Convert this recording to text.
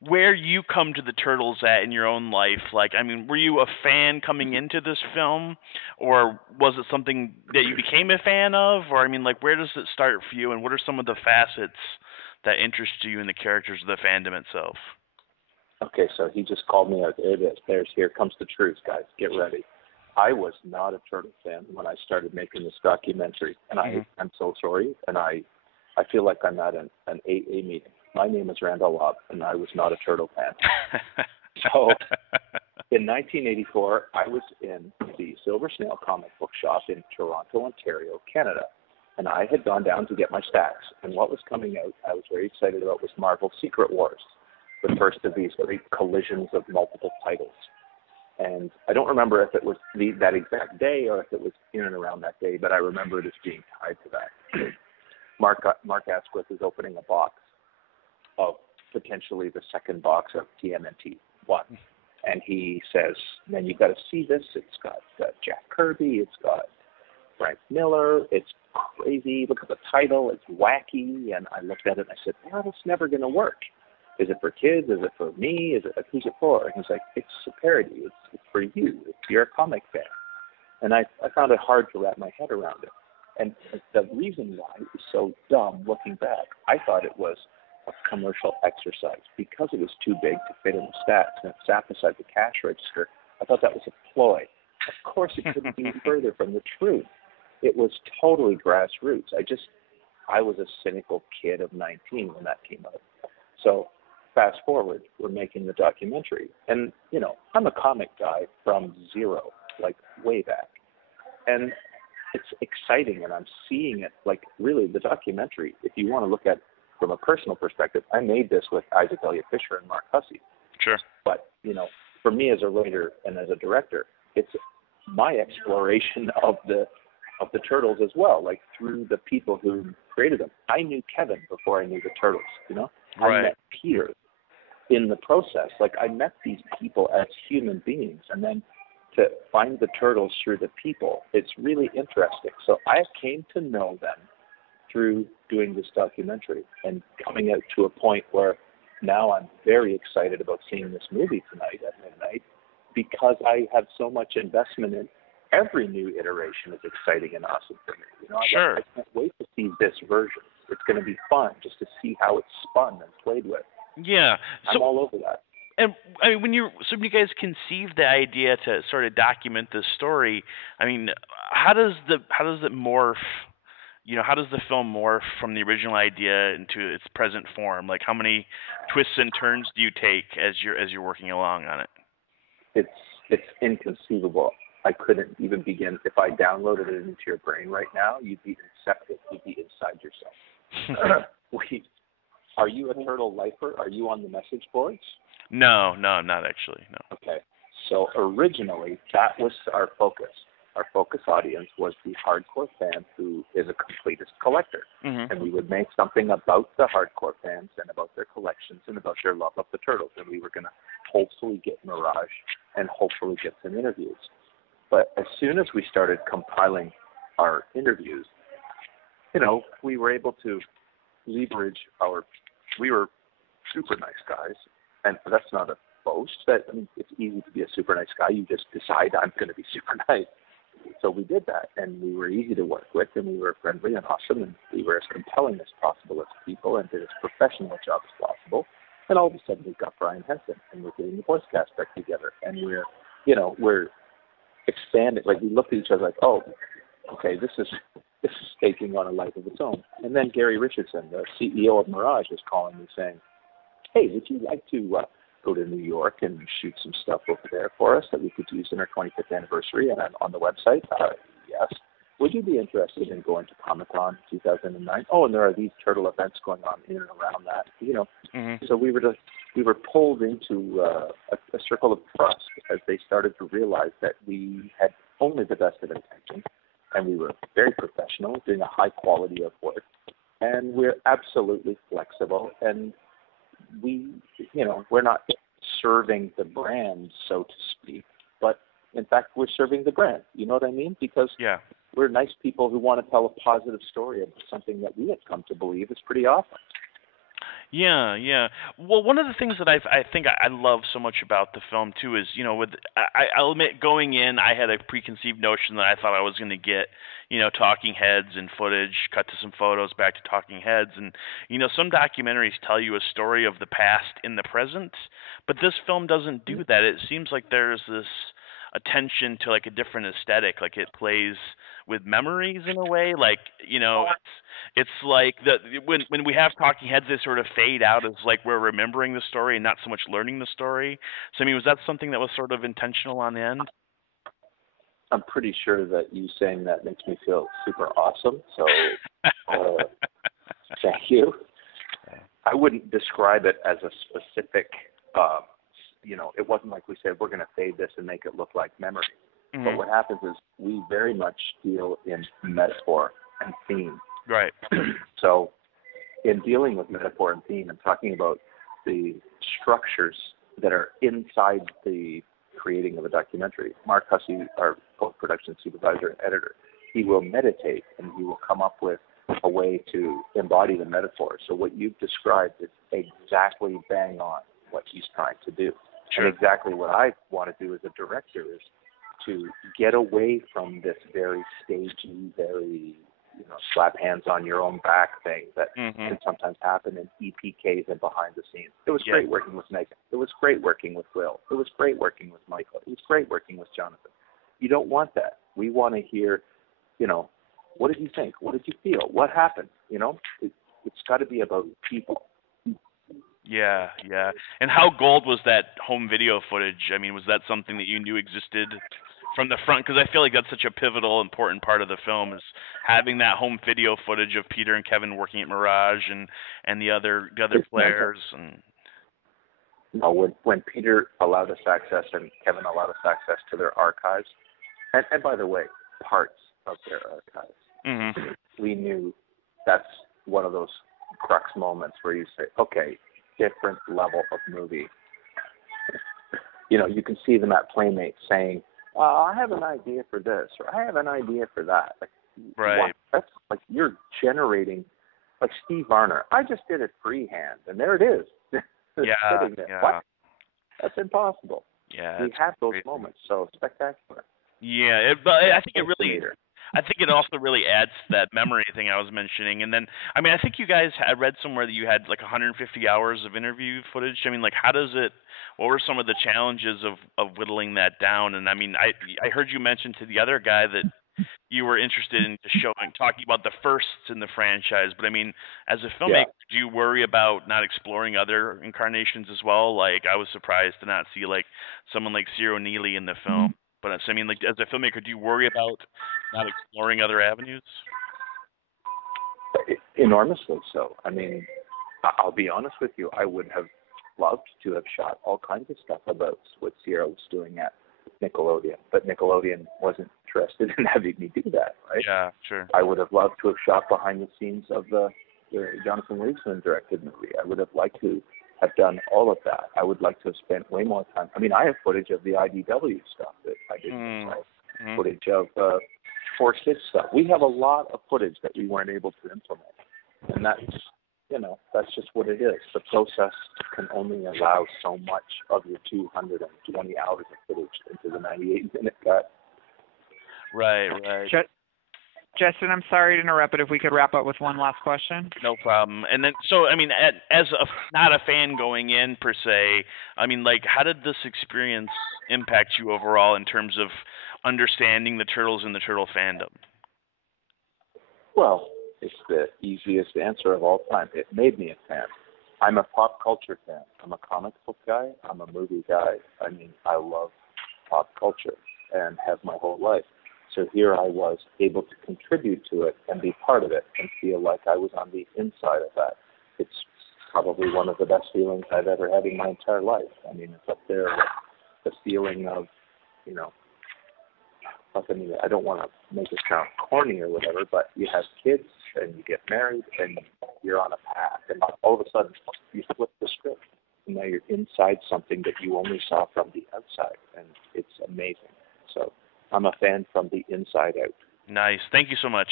where you come to the Turtles at in your own life. Like, I mean, were you a fan coming into this film, or was it something that you became a fan of? Or, I mean, like, where does it start for you, and what are some of the facets that interest you in the characters of the fandom itself? Okay, so he just called me out. There it is. Here comes the truth, guys. Get ready. I was not a Turtle fan when I started making this documentary, and I'm so sorry, and I feel like I'm at an AA meeting. My name is Randall Lobb, and I was not a Turtle fan. So in 1984, I was in the Silver Snail comic book shop in Toronto, Ontario, Canada, and I had gone down to get my stacks. And what was coming out, I was very excited about, was Marvel's Secret Wars, the first of these great collisions of multiple titles. And I don't remember if it was that exact day or if it was in and around that day, but I remember it as being tied to that. Mark Asquith is opening a box of potentially the second box of TMNT 1. And he says, man, you've got to see this. It's got Jack Kirby. It's got Frank Miller. It's crazy. Look at the title. It's wacky. And I looked at it and I said, well, it's never going to work. Is it for kids? Is it for me? Is it who's it for? And he's like, it's a parody. It's for you. You're a comic fan. And I found it hard to wrap my head around it. And the reason why it was so dumb looking back, I thought it was a commercial exercise because it was too big to fit in the stats and it sat beside the cash register. I thought that was a ploy. Of course, it couldn't be further from the truth. It was totally grassroots. I was a cynical kid of 19 when that came out. So fast forward, we're making the documentary. And, you know, I'm a comic guy from zero, like way back. And it's exciting, and I'm seeing it, like, really, the documentary, if you want to look at from a personal perspective, I made this with Isaac Elliott Fisher and Mark Hussey. Sure. But, you know, for me as a writer and as a director, it's my exploration of the Turtles as well, like through the people who created them. I knew Kevin before I knew the Turtles, you know? Right. I met Peter in the process. Like, I met these people as human beings, and then to find the Turtles through the people, it's really interesting. So I came to know them through doing this documentary and coming out to a point where now I'm very excited about seeing this movie tonight at midnight because I have so much investment in every new iteration is exciting and awesome for me. You know, Sure. I can't wait to see this version. It's going to be fun just to see how it's spun and played with. Yeah. I'm all over that. And I mean, when you guys conceived the idea to sort of document this story, I mean, how does it morph? You know, how does the film morph from the original idea into its present form? Like, how many twists and turns do you take as you're working along on it? It's inconceivable. I couldn't even begin. If I downloaded it into your brain right now, you'd be incepted. You'd be inside yourself. Are you a turtle lifer? Are you on the message boards? No, I'm not actually. No. Okay. So originally, that was our focus. Our focus audience was the hardcore fan who is a completist collector. Mm-hmm. And we would make something about the hardcore fans and about their collections and about their love of the Turtles. And we were going to hopefully get Mirage and hopefully get some interviews. But as soon as we started compiling our interviews, you know, we were able to leverage we were super nice guys. And that's not a boast. I mean, it's easy to be a super nice guy. You just decide I'm going to be super nice. So we did that, and we were easy to work with, and we were friendly and awesome, and we were as compelling as possible as people and did as professional a job as possible. And all of a sudden, we got Brian Henson, and we're getting the voice cast back together, and we're expanding. Like, we looked at each other like, oh, okay, this is taking on a life of its own. And then Gary Richardson, the CEO of Mirage, was calling me saying, hey, would you like to go to New York and shoot some stuff over there for us that we could use in our 25th anniversary and on the website? Yes. Would you be interested in going to Comic-Con 2009? Oh, and there are these turtle events going on in and around that, you know. Mm-hmm. So we were pulled into a circle of trust as they started to realize that we had only the best of intentions, and we were very professional, doing a high quality of work, and we're absolutely flexible, and we're not serving the brand, so to speak, but in fact, we're serving the brand. You know what I mean? Because we're nice people who want to tell a positive story about something that we have come to believe is pretty awesome. Yeah, yeah. Well, one of the things that I think I love so much about the film too is, with I'll admit going in, I had a preconceived notion that I thought I was going to get, talking heads and footage, cut to some photos, back to talking heads, and some documentaries tell you a story of the past in the present, but this film doesn't do that. It seems like there's this attention to like a different aesthetic, like it plays with memories in a way, like it's like when we have talking heads, they sort of fade out as like we're remembering the story and not so much learning the story. So I mean, was that something that was sort of intentional on the end? I'm pretty sure that you saying that makes me feel super awesome. So thank you. I wouldn't describe it as a specific, it wasn't like we said, we're going to fade this and make it look like memory. Mm-hmm. But what happens is we very much deal in metaphor and theme. Right. So in dealing with metaphor and theme and talking about the structures that are inside the creating of a documentary, Mark Hussey, our post-production supervisor and editor, he will meditate and he will come up with a way to embody the metaphor. So what you've described is exactly bang on what he's trying to do. Sure. And exactly what I want to do as a director is to get away from this very stagey, very, slap hands on your own back thing that can sometimes happen in EPKs and behind the scenes. It was great working with Megan. It was great working with Will. It was great working with Michael. It was great working with Jonathan. You don't want that. We want to hear, what did you think? What did you feel? What happened? It's got to be about people. Yeah, yeah. And how gold was that home video footage? I mean, was that something that you knew existed from the front? Because I feel like that's such a pivotal, important part of the film is having that home video footage of Peter and Kevin working at Mirage and the other players. And when Peter allowed us access and Kevin allowed us access to their archives, and by the way, parts of their archives, we knew that's one of those crux moments where you say, okay, different level of movie. You can see them at Playmates saying, I have an idea for this, or I have an idea for that. Like, right. What? That's like you're generating, like Steve Varner. I just did it freehand, and there it is. Sitting there. Yeah. What? That's impossible. Yeah. We have those moments, so spectacular. Yeah, but I think it really... I think it also really adds to that memory thing I was mentioning. And then, I mean, I think you guys had read somewhere that you had like 150 hours of interview footage. I mean, like, what were some of the challenges of whittling that down? And I mean, I heard you mention to the other guy that you were interested in talking about the firsts in the franchise. But I mean, as a filmmaker, do you worry about not exploring other incarnations as well? Like, I was surprised to not see like someone like Ciro Neely in the film. But I mean, like, as a filmmaker, do you worry about not exploring other avenues? Enormously so. I mean, I'll be honest with you. I would have loved to have shot all kinds of stuff about what Ciro was doing at Nickelodeon, but Nickelodeon wasn't interested in having me do that, right? Yeah, sure. I would have loved to have shot behind the scenes of the Jonathan Liebsman directed movie. I would have liked to have done all of that. I would like to have spent way more time. I mean, I have footage of the IDW stuff that I did. Footage of Force Kids stuff. We have a lot of footage that we weren't able to implement, and that's just what it is. The process can only allow so much of your 220 hours of footage into the 98-minute cut. Right. Justin, I'm sorry to interrupt, but if we could wrap up with one last question. No problem. And then, so, I mean, not a fan going in per se, I mean, like, how did this experience impact you overall in terms of understanding the Turtles and the Turtle fandom? Well, it's the easiest answer of all time. It made me a fan. I'm a pop culture fan. I'm a comic book guy. I'm a movie guy. I mean, I love pop culture and have my whole life. So here I was able to contribute to it and be part of it and feel like I was on the inside of that. It's probably one of the best feelings I've ever had in my entire life. I mean, it's up there with the feeling of, I don't want to make it sound corny or whatever, but you have kids and you get married and you're on a path, and all of a sudden you flip the script and now you're inside something that you only saw from the outside, and it's amazing. So I'm a fan from the inside out. Nice. Thank you so much.